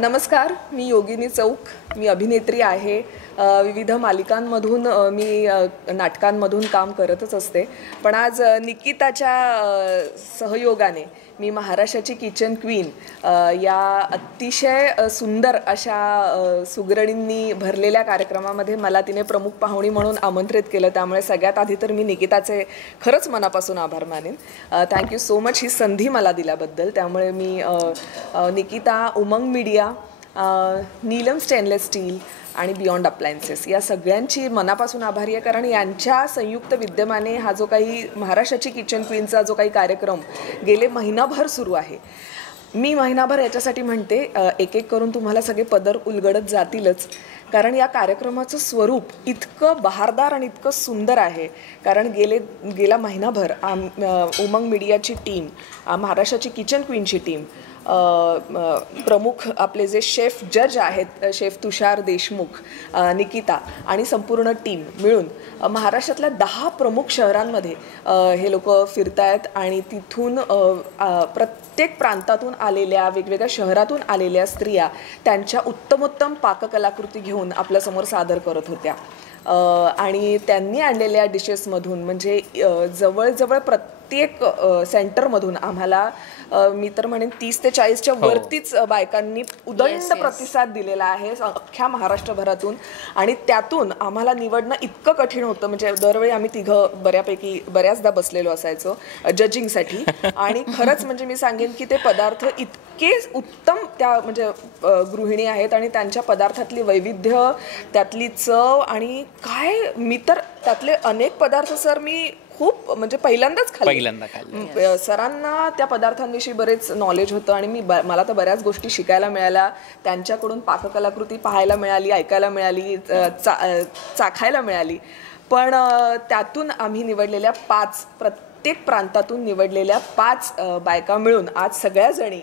नमस्कार, मी योगिनी चौक. मी अभिनेत्री आहे. विविध मालिकांमधून मी नाटकांमधून काम करतच असते. पण आज निकिताच्या सहयोगाने मी महाराष्ट्राची किचन क्वीन या अतिशय सुंदर अशा सुगरणींनी भरलेल्या कार्यक्रमामध्ये मला तिने प्रमुख पाहुणी म्हणून आमंत्रित केलं. त्यामुळे सगळ्यात आधी तर मी निकिताचे खरंच मनापासून आभार मानेन. थँक्यू सो मच ही संधी मला दिल्याबद्दल. त्यामुळे मी निकिता, उमंग मीडिया, नीलम स्टेनलेस स्टील आणि बियॉन्ड अप्लायन्सेस या सगळ्यांची मनापासून आभारी आहे. कारण यांच्या संयुक्त विद्यमाने हा जो काही महाराष्ट्राची किचन क्वीनचा जो काही कार्यक्रम गेले महिनाभर सुरू आहे. मी महिनाभर याच्यासाठी म्हणते, एक एक करून तुम्हाला सगळे पदर उलगडत जातीलच. कारण या कार्यक्रमाचं स्वरूप इतकं बहारदार आणि इतकं सुंदर आहे. कारण गेला महिनाभर उमंग मीडियाची टीम, महाराष्ट्राची किचन क्वीनची टीम, प्रमुख आपले जे शेफ जज आहेत, शेफ तुषार देशमुख, निकिता आणि संपूर्ण टीम मिळून महाराष्ट्रातल्या 10 प्रमुख शहरांमध्ये हे लोक फिरतायत. आणि तिथून प्रत्येक प्रांतातून आलेल्या, वेगवेगळ्या शहरातून आलेल्या स्त्रिया त्यांच्या उत्तमोत्तम पाककलाकृती घेऊन आपल्यासमोर सादर करत होत्या. आणि त्यांनी आणलेल्या डिशेसमधून म्हणजे जवळजवळ प्रत्येक सेंटरमधून आम्हाला मी तर म्हणेन 30 ते 40च्या वरतीच बायकांनी उदंड प्रतिसाद दिलेला आहे अख्ख्या महाराष्ट्रभरातून. आणि त्यातून आम्हाला निवडणं इतकं कठीण होतं. म्हणजे दरवेळी आम्ही तिघं बऱ्याचदा बसलेलो असायचो जजिंगसाठी. आणि खरंच म्हणजे मी सांगेन की ते पदार्थ इतके उत्तम त्या म्हणजे गृहिणी आहेत आणि त्यांच्या पदार्थातली वैविध्य, त्यातली चव आणि काय, मी तर त्यातले अनेक पदार्थ सर मी खूप म्हणजे पहिल्यांदाच खाल्ले. सरांना त्या पदार्थांविषयी बरेच नॉलेज होतं आणि मला तर बऱ्याच गोष्टी शिकायला मिळाल्या. त्यांच्याकडून पाककलाकृती पाहायला मिळाली, ऐकायला मिळाली, चाखायला मिळाली. पण त्यातून आम्ही निवडलेल्या 5 प्रत्येक प्रांतातून निवडलेल्या 5 बायका मिळून आज सगळ्या जणी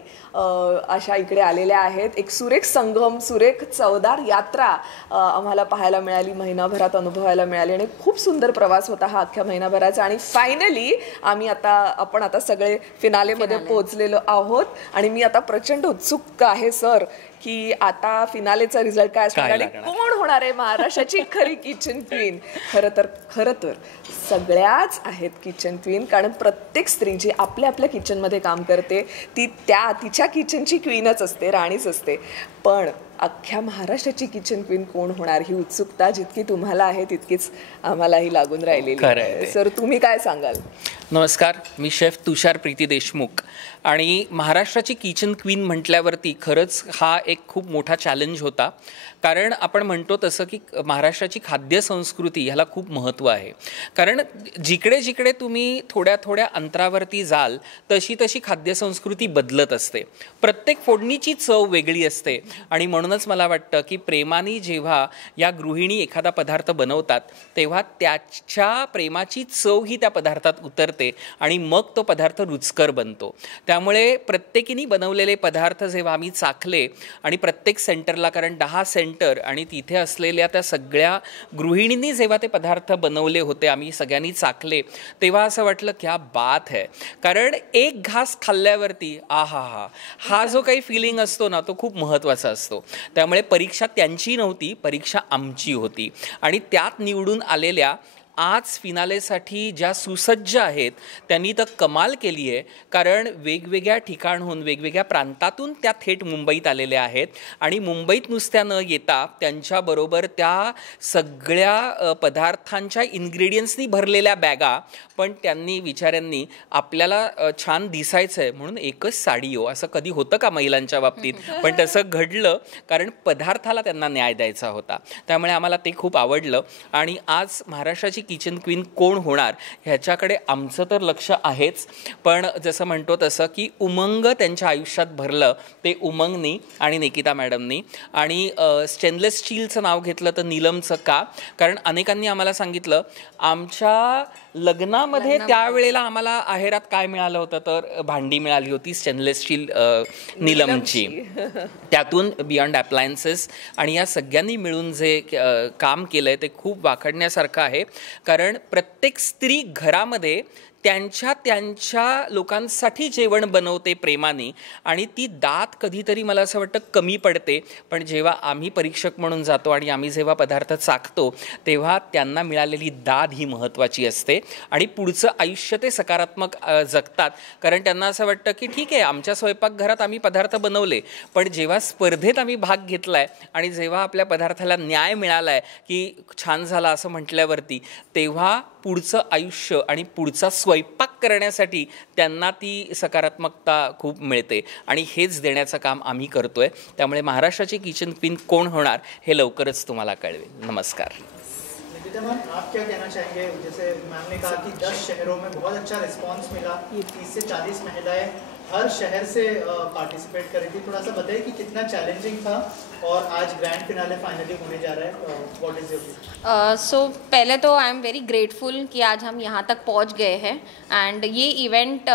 अशा इकडे आलेल्या आहेत. एक सुरेख संगम, सुरेख चवदार यात्रा आम्हाला पाहायला मिळाली, महिनाभरात अनुभवायला मिळाली. आणि खूप सुंदर प्रवास होता हा अख्ख्या महिनाभराचा. आणि फायनली आपण आता सगळे फिनालेमध्ये पोहोचलेलो आहोत. आणि मी आता प्रचंड उत्सुक आहे सर की आता फिनालेचा रिझल्ट काय असणार आणि कोण होणार आहे महाराष्ट्राची खरी किचन क्वीन. खरं तर सगळ्याच आहेत किचन क्वीन. कारण प्रत्येक स्त्री जी आपल्या आपल्या किचनमध्ये काम करते ती तिच्या किचनची क्वीनच असते, राणीच असते. पण अख्ख्या महाराष्ट्राची किचन क्वीन कोण होणार ही उत्सुकता जितकी तुम्हाला आहे तितकीच आम्हालाही लागून राहिलेली आहे. सर तुम्ही काय सांगाल? नमस्कार, मी शेफ तुषार प्रीती देशमुख. आणि महाराष्ट्राची किचन क्वीन म्हटल्यावरती खरंच हा एक खूप मोठा चॅलेंज होता. कारण आपण म्हणतो तसं की महाराष्ट्राची खाद्य संस्कृती ह्याला खूप महत्त्व आहे. कारण जिकडे जिकडे तुम्ही थोड्या थोड्या अंतरावरती जाल तशी तशी खाद्य संस्कृती बदलत असते. प्रत्येक फोडणीची चव वेगळी असते. आणि म्हणूनच मला वाटतं की प्रेमाने जेव्हा या गृहिणी एखादा पदार्थ बनवतात तेव्हा त्याच्या प्रेमाची चव ही त्या पदार्थात उतरते आणि मग तो पदार्थ रुचकर बनतो. त्यामुळे प्रत्येकीने बनवलेले पदार्थ जेव्हा आम्ही चाखले आणि प्रत्येक सेंटरला, कारण 10 सेंटर आणि तिथे असलेल्या त्या सगळ्या गृहिणींनी जेव्हा ते पदार्थ बनवले होते, आम्ही सगळ्यांनी चाखले, तेव्हा असं वाटलं क्या बात है. कारण एक घास खाल्ल्यावरती हा जो काही फिलिंग असतो ना तो खूप महत्त्वाचा असतो. त्यामुळे परीक्षा त्यांची नव्हती, परीक्षा आमची होती. आणि त्यात निवडून आलेल्या आज फिनालेसाठी ज्या सुसज्ज आहेत त्यांनी तर कमाल केली आहे. कारण वेगवेगळ्या ठिकाणहून, वेगवेगळ्या प्रांतातून त्या थेट मुंबईत आलेल्या आहेत. आणि मुंबईत नुसत्या न येता त्यांच्याबरोबर त्या सगळ्या पदार्थांच्या इन्ग्रेडियंट्सनी भरलेल्या बॅगा. पण त्यांनी विचारांनी आपल्याला छान दिसायचं आहे म्हणून एकच साडी हो, असं कधी होतं का महिलांच्या बाबतीत? पण तसं घडलं कारण पदार्थाला त्यांना न्याय द्यायचा होता. त्यामुळे आम्हाला ते खूप आवडलं. आणि आज महाराष्ट्राची किचन क्वीन कोण होणार ह्याच्याकडे आमचं तर लक्ष आहेच. पण जसं म्हणतो तसं की उमंग त्यांच्या आयुष्यात भरलं ते उमंगनी आणि निकिता मॅडमनी. आणि स्टेनलेस स्टीलचं नाव घेतलं तर नीलमचं का? कारण अनेकांनी आम्हाला सांगितलं आमच्या लग्नामध्ये त्यावेळेला आम्हाला आहेरात काय मिळालं होतं तर भांडी मिळाली होती स्टेनलेस स्टील नीलमची. त्यातून बियॉन्ड अप्लायन्सेस आणि या सगळ्यांनी मिळून जे काम केलं आहे ते खूप वाखाणण्यासारखं आहे. कारण प्रत्येक स्त्री घरामध्ये त्यांच्या लोकांसाठी जेवण बनवते प्रेमाने, आणि ती दात कधीतरी मला असं वाटतं कमी पडते. पण जेव्हा आम्ही परीक्षक म्हणून जातो आणि आम्ही जेव्हा पदार्थ चाखतो तेव्हा त्यांना मिळालेली दाद ही महत्त्वाची असते आणि पुढचं आयुष्य ते सकारात्मक जगतात. कारण त्यांना असं वाटतं की ठीक आहे, आमच्या स्वयंपाकघरात आम्ही पदार्थ बनवले, पण जेव्हा स्पर्धेत आम्ही भाग घेतला आहे आणि जेव्हा आपल्या पदार्थाला न्याय मिळाला आहे की छान झाला असं म्हटल्यावरती, तेव्हा पुढचं आयुष्य आणि पुढचा स्वयंपाक करण्यासाठी त्यांना ती सकारात्मकता खूप मिळते. आणि हेच देण्याचं काम आम्ही करतोय. त्यामुळे महाराष्ट्राची किचन क्वीन कोण होणार हे लवकरच तुम्हाला कळवेल. नमस्कार. निकिता मैम, आप क्या कहना चाहेंगे? जैसे मैम ने कहा कि 10 शहरों में बहुत अच्छा रिस्पांस मिला, 30 से 40 महिलाएं हर शहर से पार्टिसिपेट कर रही थी. थोड़ा सा बताइए कि कितना चैलेंजिंग था और आज ग्रैंड फिनाले फाइनली होने जा रहा है. What is your view? So पहले तो आई एम वेरी ग्रेटफुल कि आज हम यहाँ तक पहुँच गए हैं. एंड ये इवेंट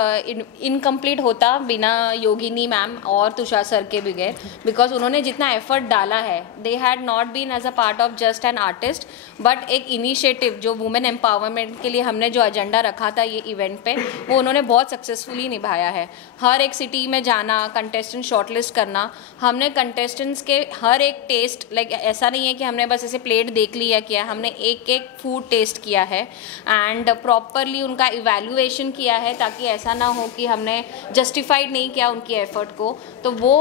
इनकम्प्लीट होता बिना योगिनी मैम और तुषार सर के बगैर, बिकॉज उन्होंने जितना एफर्ट डाला है, they had not been as a part of just an artist, but एक इनिशिएटिव जो वुमेन एम्पावरमेंट के लिए हमने जो एजेंडा रखा था ये इवेंट पे, वो उन्होंने बहुत सक्सेसफुली निभाया है. हर एक सिटी में जाना, कंटेस्टेंट शॉर्टलिस्ट करना, हमने कंटेस्टेंट्स के हर एक टेस्ट, लाइक ऐसा नहीं है कि हमने बस ऐसे प्लेट देख लिया किया, हमने एक एक फूड टेस्ट किया है एंड प्रॉपरली उनका इवैल्यूएशन किया है, ताकि ऐसा ना हो कि हमने जस्टिफाइड नहीं किया उनकी एफर्ट को. तो वो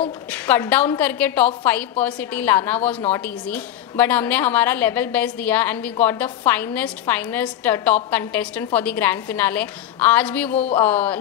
कट डाउन करके टॉप 5 पर सिटी लाना वॉज नॉट ईजी, बट हमने हमारा लेवल बेस्ट दिया and we got the finest top contestant for the grand finale. आज भी वो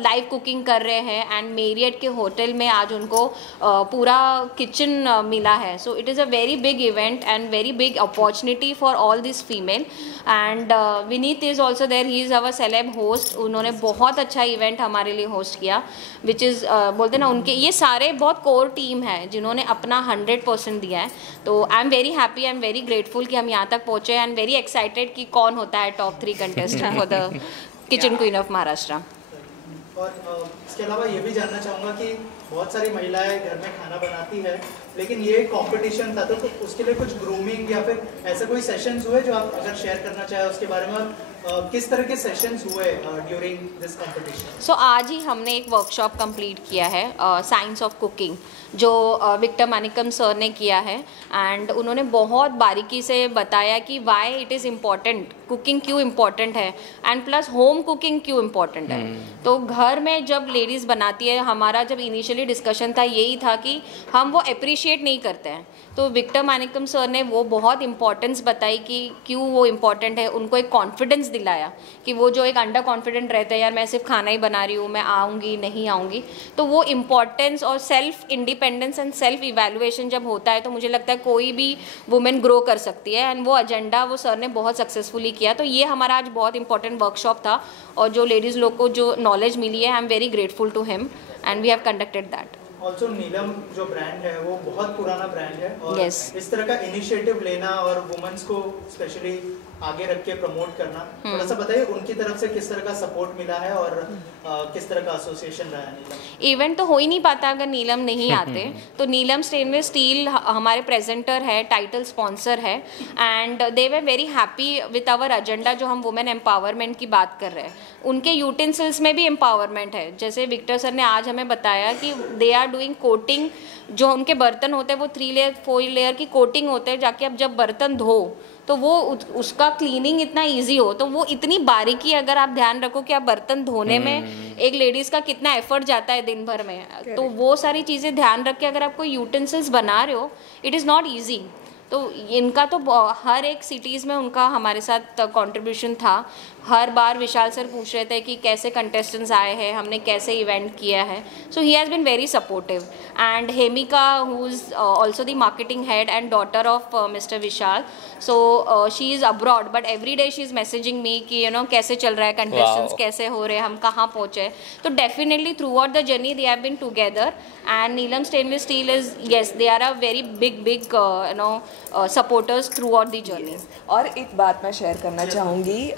लाइव कुकिंग कर रहे हैं एंड मेरियट के होटल में आज उनको पूरा किचन मिला है. So it is a very big event and very big opportunity for all this female. And Vineet is also there, he is our celeb host. उन्होंने बहुत अच्छा इवेंट हमारे लिए होस्ट किया, विच इज़ बोलते ना, उनके ये सारे बहुत कोर टीम है जिन्होंने अपना 100% दिया है. तो आई am very happy, I am very grateful कि हम यहाँ तक पहुँचे एंड वेरी एक्साइटेड कि कौन होता है top 3 contestant for the kitchen queen of Maharashtra. और इसके अलावा ये भी जानना चाहूँगा कि बहुत सारी महिलाएं घर में खाना बनाती है, लेकिन ये कंपटीशन था, तो उसके लिए कुछ ग्रूमिंग या फिर ऐसे कोई सेशंस हुए जो आप अगर शेयर करना चाहें उसके बारे में? किस तरह के सेशंस हुए ड्यूरिंग दिस कंपटीशन? सो आज ही हमने एक वर्कशॉप कंप्लीट किया है, साइंस ऑफ कुकिंग, जो विक्टर मानिकम सर ने किया है. एंड उन्होंने बहुत बारीकी से बताया कि why it is important, cooking क्यों इम्पॉर्टेंट है एंड प्लस होम कुकिंग क्यों इम्पॉर्टेंट है. तो घर में जब लेडीज़ बनाती है, हमारा जब इनिशियली डिस्कशन था यही था कि हम वो अप्रिशिएट नहीं करते हैं. तो विक्टर मानिकम सर ने वो बहुत इंपॉर्टेंस बताई कि क्यों वो इम्पॉर्टेंट है. उनको एक कॉन्फिडेंस दिलाया कि वो जो एक अंडर कॉन्फिडेंट रहते हैं, यार मैं सिर्फ खाना ही बना रही हूँ, मैं आऊँगी नहीं आऊँगी. तो वो इम्पॉर्टेंस और self independence end self evaluation जब होता है तो मुझे लगता है कोई भी वुमेन ग्रो कर सकती है. एंड वो एजेंडा वो सर ने बहुत सक्सेसफुली किया. तो ये हमारा आज बहुत इंपॉर्टेंट वर्कशॉप था और जो लेडीज़ लोग को जो नॉलेज मिली है, I am very grateful to him and we have conducted that. Also Neelam जो ब्रांड है वो बहुत पुराना ब्रांड है और Yes. इस तरह का इनिशिएटिव लेना और वुमेन्स को स्पेशली आगे रख के प्रमोट करना, थोड़ा सा बताइए उनकी तरफ से किस तरह का सपोर्ट मिला है और किस तरह का एसोसिएशन रहा है नीलम? इवेंट तो हो ही नहीं पाता अगर नीलम नहीं आते. तो नीलम स्टेनलेस स्टील हमारे प्रेजेंटर है, टाइटल स्पॉन्सर है and they were very happy with our agenda जो हम वुमेन एम्पावरमेंट की बात कर रहे हैं. उनके यूटेंसिल्स में भी एम्पावरमेंट है. जैसे विक्टर सर ने आज हमें बताया कि दे आर डूइंग कोटिंग, जो उनके बर्तन होते हैं वो 3 लेयर 4 लेयर की कोटिंग होते हैं, जाके अब जब बर्तन धो तो वो उसका क्लीनिंग इतना इजी हो. तो वो इतनी बारीकी, अगर आप ध्यान रखो कि आप बर्तन धोने में एक लेडीज़ का कितना एफर्ट जाता है दिन भर में, तो वो सारी चीज़ें ध्यान रख के अगर आप कोई यूटेंसिल्स बना रहे हो, इट इज़ नॉट ईजी. तो इनका तो हर एक सिटीज़ में उनका हमारे साथ कंट्रीब्यूशन था. हर बार विशाल सर पूछ रहे थे कि कैसे कंटेस्टेंट्स आए हैं, हमने कैसे इवेंट किया है. So he has been very supportive. And Hemika, who is also the marketing head and daughter of mister Vishal, so she is abroad but every day she is messaging me कि यू नो कैसे चल रहा है, contestants कैसे हो रहे हैं, हम कहाँ पहुँचे. तो definitely throughout the journey they have been together and Neelam stainless steel is, yes, they are a very big you know supporters throughout the journey. और एक बात मैं शेयर करना चाहूँगी,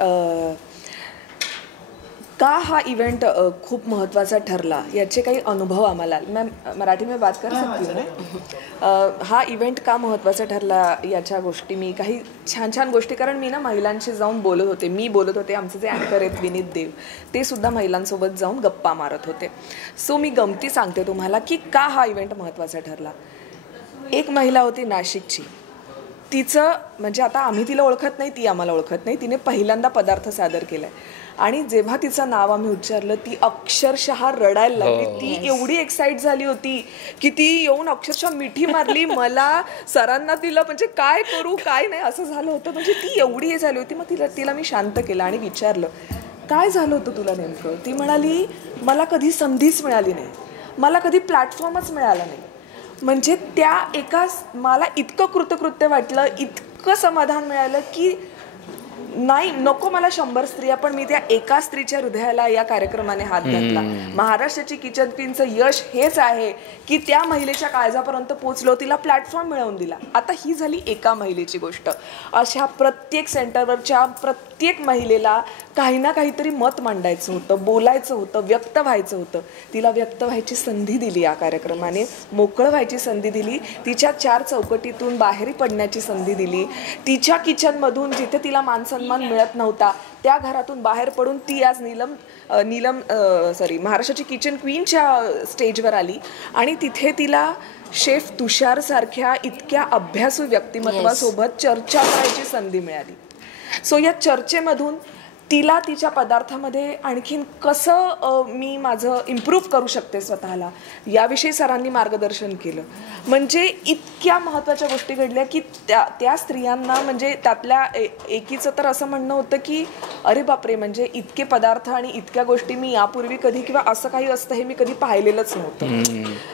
का हा इव्हेंट खूप महत्त्वाचा ठरला याचे काही अनुभव आम्हाला मॅम मराठी में बात कर सकती हूँ ना हा इव्हेंट का महत्त्वाचा ठरला याच्या गोष्टी मी काही छान छान गोष्टी कारण मी ना महिलांशी जाऊन बोलत होते मी बोलत होते आमचे जे अँकर आहेत विनीत देव ते सुद्धा महिलांसोबत जाऊन गप्पा मारत होते सो मी गमती सांगते तुम्हाला की का हा इव्हेंट महत्त्वाचा ठरला एक महिला होती नाशिकची तिचं म्हणजे आता आम्ही तिला ओळखत नाही ती आम्हाला ओळखत नाही तिने पहिल्यांदा पदार्थ सादर केलाय आणि जेव्हा तिचं नाव आम्ही उच्चारलं ती अक्षरशः रडायला लागली ती एवढी एक्साइट झाली होती की ती येऊन अक्षरशः मिठी मारली मला सरांना तिला म्हणजे काय करू काय नाही असं झालं होतं म्हणजे ती एवढी हे झाली होती मग तिला मी शांत केलं आणि विचारलं काय झालं होतं तुला नेमकं ती म्हणाली मला कधी संधीच मिळाली नाही मला कधी प्लॅटफॉर्मच मिळाला नाही म्हणजे त्या एका मला इतकं कृतकृत्य वाटलं इतकं समाधान मिळालं की नाही नको मला 100 स्त्रिया पण मी त्या एका स्त्रीच्या हृदयाला या कार्यक्रमाने हात घातला महाराष्ट्राची किचन क्वीनचं यश हेच आहे की त्या महिलेच्या काळजापर्यंत पोहोचलो तिला प्लॅटफॉर्म मिळवून दिला आता ही झाली एका महिलेची गोष्ट अशा प्रत्येक सेंटरवरच्या प्रत्येक महिलेला काही ना काहीतरी मत मांडायचं होतं बोलायचं होतं व्यक्त व्हायचं होतं तिला व्यक्त व्हायची संधी दिली या कार्यक्रमाने मोकळं व्हायची संधी दिली तिच्या 4 चौकटीतून बाहेर पडण्याची संधी दिली तिच्या किचनमधून जिथे तिला मानसन्मान मिळत नव्हता त्या घरातून बाहेर पडून ती आज महाराष्ट्राची किचन क्वीनच्या स्टेजवर आली आणि तिथे तिला शेफ तुषार सारख्या इतक्या अभ्यासू व्यक्तिमत्वासोबत चर्चा करायची संधी मिळाली सो या चर्चेमधून तिला तिच्या पदार्थामध्ये आणखीन कसं मी माझं इम्प्रूव्ह करू शकते स्वतःला याविषयी सरांनी मार्गदर्शन केलं म्हणजे इतक्या महत्त्वाच्या गोष्टी घडल्या की त्या स्त्रियांना म्हणजे त्यातल्या एकीचं तर असं म्हणणं होतं की अरे बापरे म्हणजे इतके पदार्थ आणि इतक्या गोष्टी मी यापूर्वी कधी किंवा असं काही असतं हे मी कधी पाहिलेलंच नव्हतं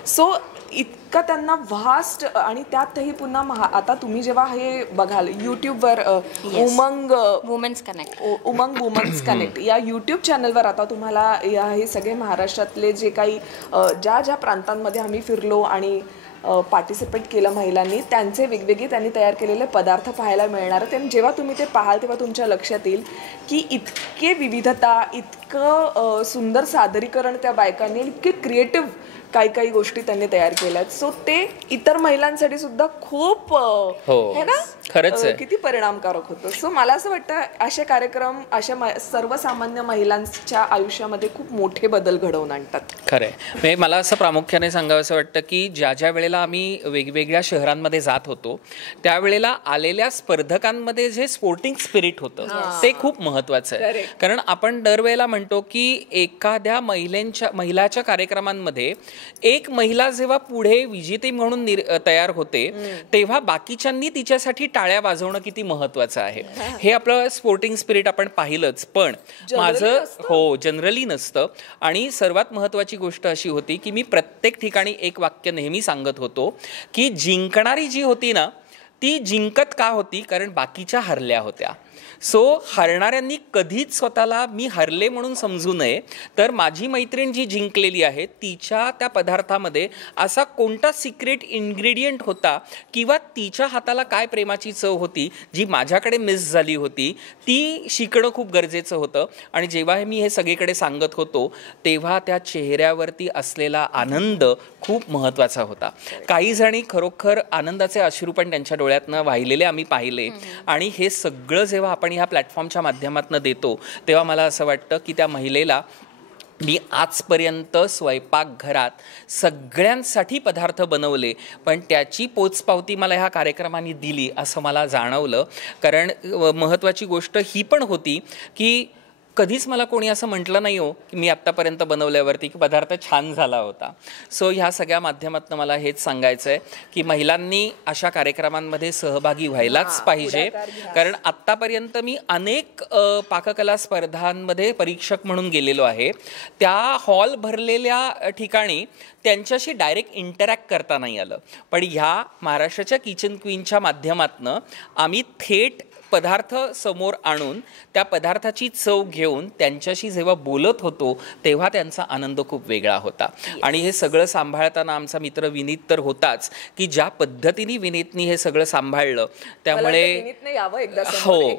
सो इतकं त्यांना व्हास्ट आणि त्यातही पुन्हा आता तुम्ही जेव्हा हे बघाल यूट्यूबवर उमंग वुमेन्स कनेक्ट वुमन्स कनेक्ट या यूट्यूब चॅनलवर आता तुम्हाला हे सगळे महाराष्ट्रातले जे काही ज्या प्रांतांमध्ये आम्ही फिरलो आणि पार्टिसिपेट केलं महिलांनी त्यांचे वेगवेगळे त्यांनी तयार केलेले पदार्थ पाहायला मिळणार आणि जेव्हा तुम्ही ते पाहाल तेव्हा तुमच्या लक्षात येईल की इतके विविधता इतकं सुंदर सादरीकरण त्या बायकांनी इतके क्रिएटिव्ह काही गोष्टी त्यांनी तयार केल्यात सो ते इतर महिलांसाठी सुद्धा खूप है ना खरंच किती परिणामकारक होतं सो मला असं वाटतं असे कार्यक्रम अशा सर्वसामान्य महिलांच्या आयुष्यामध्ये खूप मोठे बदल घडवून आणतात खरंय म्हणजे मला असं प्रामुख्याने सांगावं असं वाटतं की ज्या वेळेला आम्ही वेगवेगळ्या शहरांमध्ये जात होतो त्यावेळेला आलेल्या स्पर्धकांमध्ये जे स्पोर्टिंग स्पिरिट होतं ते खूप महत्वाचं आहे कारण आपण दरवेळेला म्हणतो की एखाद्या महिलाच्या कार्यक्रमांमध्ये एक महिला जेव्हा पुढे विजेती म्हणून तयार होते तेव्हा बाकीच्यांनी तिच्यासाठी टाळ्या वाजवणं किती महत्वाचं आहे हे आपलं स्पोर्टिंग स्पिरिट आपण पाहिलंच पण माझं जनरली नसतं आणि सर्वात महत्वाची गोष्ट अशी होती की मी प्रत्येक ठिकाणी एक वाक्य नेहमी सांगत होतो की जिंकणारी जी होती ना ती जिंकत का होती कारण बाकीच्या हरल्या होत्या सो हरणाऱ्यांनी कधीच स्वतःला मी हरले म्हणून समजू नये तर माझी मैत्रीण जी जिंकलेली आहे तिच्या त्या पदार्थामध्ये असा कोणता सिक्रेट इन्ग्रेडियंट होता किंवा तिच्या हाताला काय प्रेमाची चव होती जी माझ्याकडे मिस झाली होती ती शिकणं खूप गरजेचं होतं आणि जेव्हा मी हे सगळीकडे सांगत होतो तेव्हा त्या चेहऱ्यावरती असलेला आनंद खूप महत्त्वाचा होता काही जणी खरोखर आनंदाचे अश्रू पण त्यांच्या डोळ्यातनं वाहिलेले आम्ही पाहिले आणि हे सगळं जेव्हा आपण ह्या प्लॅटफॉर्मच्या माध्यमातून देतो तेव्हा मला असं वाटतं की त्या महिलेला मी आजपर्यंत स्वयंपाकघरात सगळ्यांसाठी पदार्थ बनवले पण त्याची पोचपावती मला ह्या कार्यक्रमाने दिली असं मला जाणवलं कारण महत्त्वाची गोष्ट ही पण होती की कधीच मला कोणी असं म्हटलं नाही हो की मी आत्तापर्यंत बनवल्यावरती की पदार्थ छान झाला होता सो ह्या सगळ्या माध्यमातून मला हेच सांगायचं आहे की महिलांनी अशा कार्यक्रमांमध्ये सहभागी व्हायलाच पाहिजे कारण आत्तापर्यंत मी अनेक पाककला स्पर्धांमध्ये परीक्षक म्हणून गेलेलो आहे त्या हॉल भरलेल्या ठिकाणी त्यांच्याशी डायरेक्ट इंटरॅक्ट करता नाही आलं. पण ह्या महाराष्ट्राच्या किचन क्वीनच्या माध्यमातनं आम्ही थेट पदार्थ समोर आणून त्या पदार्थाची चव घेऊन त्यांच्याशी जेव्हा बोलत होतो तेव्हा त्यांचा आनंद खूप वेगळा होता. आणि हे सगळं सांभाळताना आमचा मित्र विनीत तर होताच, की ज्या पद्धतीने विनीतनी हे सगळं सांभाळलं त्यामुळे हो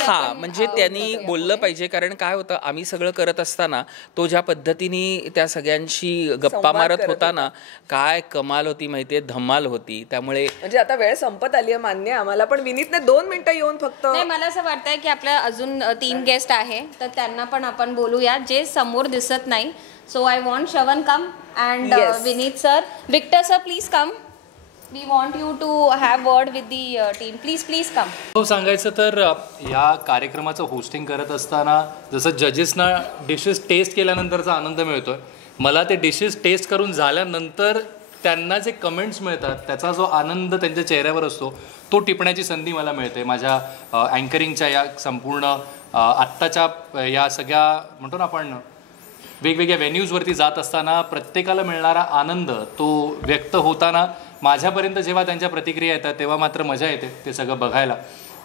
हां म्हणजे त्यांनी बोललं पाहिजे. कारण काय होतं, आम्ही सगळं करत असताना तो ज्या पद्धतीने त्या सगळ्यांशी गप्पा मारत होता ना, काय कमाल होती माहितीये, धमाल होती. त्यामुळे म्हणजे आता वेळ संपत आली आहे मान्य आम्हाला, पण विनीतने 2 मिनिटं येऊन फक्त नाही, मला असं वाटतंय की आपल्या अजून 3 गेस्ट आहे तर त्यांना पण आपण बोलूया जे समोर दिसत नाही. So I want Shravan come and Vineet sir. Victor sir please come. We want you to have word with the team. Please come. हो, सांगायचं तर या कार्यक्रमाचं होस्टिंग करत असताना जसं जजेसना डिशेस टेस्ट केल्यानंतरचा आनंद मिळतोय, मला ते डिशेस टेस्ट करून झाल्यानंतर त्यांना जे कमेंट्स मिळतात त्याचा जो आनंद त्यांच्या चेहऱ्यावर असतो तो टिपण्याची संधी मला मिळते. माझ्या अँकरिंगच्या या संपूर्ण आत्ताच्या या सगळ्या म्हणतो ना आपण वेगवेगळ्या व्हेन्यूजवरती जात असताना प्रत्येकाला मिळणारा आनंद तो व्यक्त होताना माझ्यापर्यंत जेव्हा त्यांच्या प्रतिक्रिया येतात तेव्हा मात्र मजा येते ते सगळं बघायला.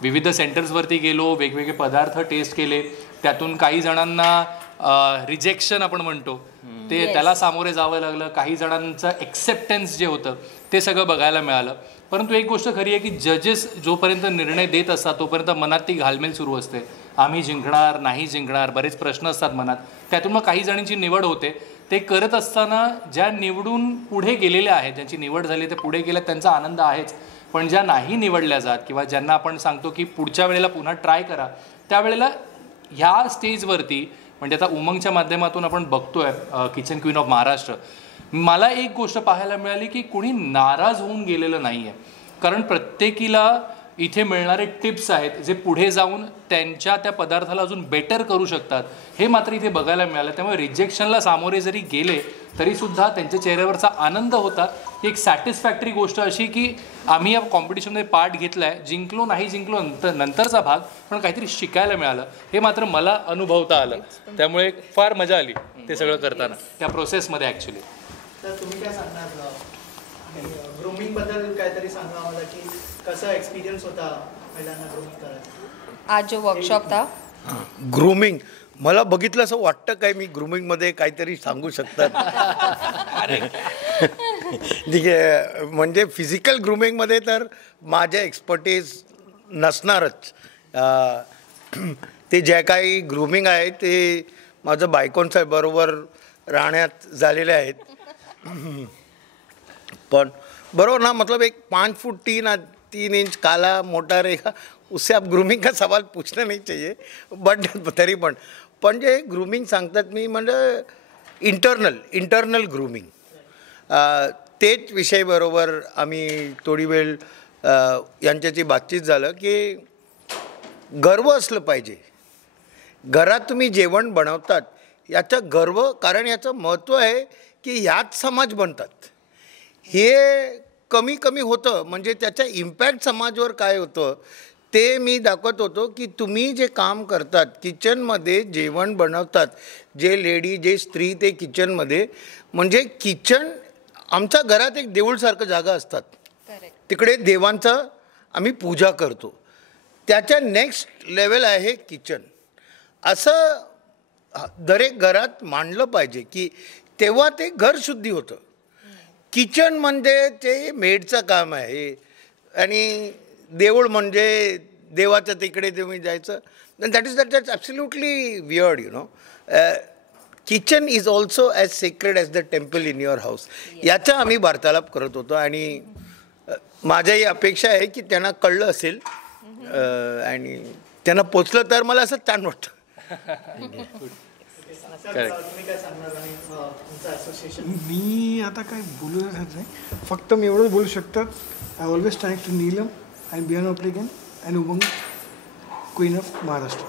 विविध सेंटर्सवरती गेलो, वेगवेगळे पदार्थ टेस्ट केले, त्यातून काही जणांना रिजेक्शन आपण म्हणतो ते त्याला सामोरे जावं लागलं, काही जणांचं एक्सेप्टन्स जे होतं ते सगळं बघायला मिळालं. परंतु एक गोष्ट खरी आहे की जजेस जोपर्यंत निर्णय देत असतात तोपर्यंत मनात ती घालमेल सुरू असते. आम्ही जिंकणार नाही जिंकणार, बरेच प्रश्न असतात मनात. त्यातून मग काही जणांची निवड होते. ते करत असताना ज्या निवडून पुढे गेलेल्या आहेत, ज्यांची निवड झाली ते पुढे गेल्या, त्यांचा आनंद आहेच. पण ज्या नाही निवडल्या जात किंवा ज्यांना आपण सांगतो की पुढच्या वेळेला पुन्हा ट्राय करा, त्यावेळेला ह्या स्टेजवरती म्हणजे आता उमंगच्या माध्यमातून आपण बघतोय किचन क्वीन ऑफ महाराष्ट्र, मला एक गोष्ट पाहायला मिळाली की कुणी नाराज होऊन गेलेलं नाही आहे. कारण प्रत्येकीला इथे मिळणारे टिप्स आहेत जे पुढे जाऊन त्यांच्या त्या पदार्थाला अजून बेटर करू शकतात, हे मात्र इथे बघायला मिळालं. त्यामुळे रिजेक्शनला सामोरे जरी गेले तरीसुद्धा त्यांच्या चेहऱ्यावरचा आनंद होता. ही एक सॅटिस्फॅक्टरी गोष्ट अशी की आम्ही या कॉम्पिटिशनमध्ये पार्ट घेतला आहे, जिंकलो नाही जिंकलो नंतरचा भाग, पण काहीतरी शिकायला मिळालं हे मात्र मला अनुभवता आलं. त्यामुळे फार मजा आली ते सगळं करताना त्या प्रोसेसमध्ये ॲक्च्युली. तर तुम्ही काय सांगणार ग्रूमिंग बद्दल? काहीतरी सांगा मला की कसा एक्सपिरियन्स होता महिलांना ग्रूमिंग करायचा आज जो वर्कशॉप था. ग्रूमिंग मला बघितलं असं वाटतं काय मी ग्रूमिंगमध्ये काहीतरी सांगू शकतात. ठीक आहे, म्हणजे फिजिकल ग्रूमिंगमध्ये तर माझ्या एक्सपर्टीज नसणारच. ते जे काही ग्रूमिंग आहे ते माझं बायकोंबरोबर राहण्यात झालेले आहेत. पण बरोबर ना, मतलब एक 5 फुट 3 इंच काला मोटा रहेगा, उससे आप ग्रूमिंग का सवाल पूछना नहीं चाहिए. बट तरी पण जे ग्रूमिंग सांगतात मी म्हणजे इंटरनल ग्रूमिंग, तेच विषय बरोबर आम्ही थोडी वेळ यांच्याची बातचीत झालं की गर्व असलं पाहिजे. घरात तुम्ही जेवण बनवतात याचं गर्व, कारण याचं महत्त्व आहे की ह्यात समाज बनतात. हे कमी होतं म्हणजे त्याचा इम्पॅक्ट समाजावर काय होतं ते मी दाखवत होतो की तुम्ही जे काम करतात किचनमध्ये जेवण बनवतात, जे लेडी जे स्त्री ते किचनमध्ये, म्हणजे किचन आमच्या घरात एक देऊळसारखं जागा असतात. तिकडे देवांचं आम्ही पूजा करतो. त्याच्या नेक्स्ट लेवल आहे किचन. असं दरेक घरात मांडलं पाहिजे की तेव्हा ते घर शुद्धी होतं. किचन म्हणजे ते मेडचं काम आहे आणि देऊळ म्हणजे देवाचं तिकडे तुम्ही जायचं. That's absolutely weird you know. Kitchen is also as sacred as the temple in your house. याचा आम्ही वार्तालाप करत होतो आणि माझ्याही अपेक्षा आहे की त्यांना कळलं असेल आणि त्यांना पोचलं तर मला असं छान वाटतं. मी आता काय बोलू शकत नाही, फक्त मी एवढंच बोलू शकतात. I always thank to Neelam and बियानो प्लेगन and Umang queen of Maharashtra.